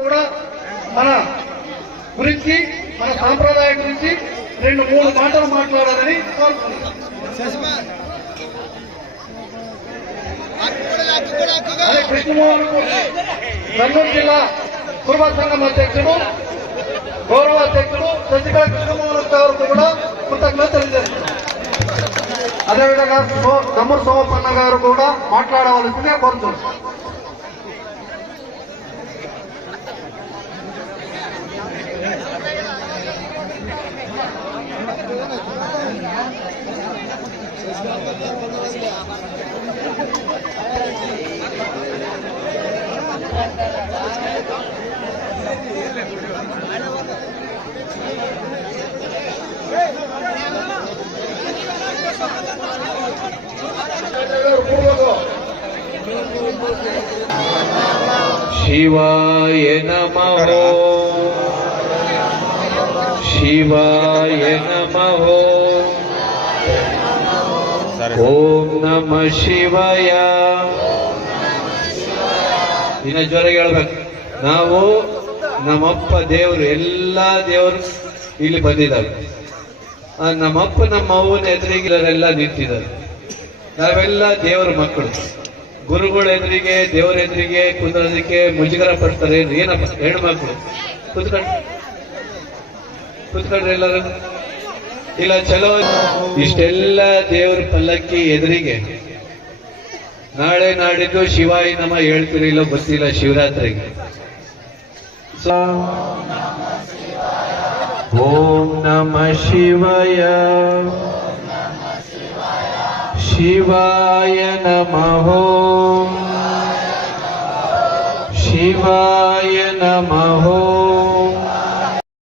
కూడా మన గురించి మన సాంప్రదాయం గురించి 2-3 మాటలు మాట్లాడాలని కోరుతున్నాను. అదే కృష్ణమోహన్ కర్నూలు జిల్లా కుర్మ సంఘం అధ్యక్షుడు గౌరవ అధ్యక్షుడు శశికళ కృష్ణమోహన్ గారికి కూడా కృతజ్ఞతలు తెలియజేస్తున్నారు. అదేవిధంగా గమ్మూరు సోమప్పన్న గారు కూడా మాట్లాడవలసిందిగా కోరుతున్నారు. शिवाय नमः शिवाय नमः ओम नमः शिवाय ಇನ್ನು ಜೋರಾಗಿ ಹೇಳ್ಬೇಕು. ನಾವು ನಮ್ಮಪ್ಪ ದೇವರು ಎಲ್ಲಾ ದೇವರು ಇಲ್ಲಿ ಬಂದಿದ್ದಾರೆ. ನಮ್ಮಪ್ಪ ನಮ್ಮ ಅವ್ವನ ಎದುರಿಗೆಲ್ಲ ನಿಂತಿದ್ದಾರೆ. ನಾವೆಲ್ಲ ದೇವರ ಮಕ್ಕಳು. ಗುರುಗಳ ಎದುರಿಗೆ ದೇವರ ಎದುರಿಗೆ ಕುಂದ್ರೋದಕ್ಕೆ ಮುಜುಗರ ಪಡ್ತಾರೆ. ಏನಪ್ಪ ಹೆಣ್ಮಕ್ಳು ಕುತ್ಕೊಂಡ್ರೆ ಎಲ್ಲರೂ ಇಲ್ಲ ಚಲೋ. ಇಷ್ಟೆಲ್ಲ ದೇವ್ರ ಪಲ್ಲಕ್ಕಿ ಎದುರಿಗೆ ನಾಳೆ ನಾಡಿದ್ದು ಶಿವಾಯ ನಮ ಹೇಳ್ತಿರಿಲ್ಲ ಗೊತ್ತಿಲ್ಲ ಶಿವರಾತ್ರಿಗೆ. ಓಂ ನಮಃ ಶಿವಾಯ ಶಿವಾಯ ನಮಃ ಶಿವಾಯ ನಮಃ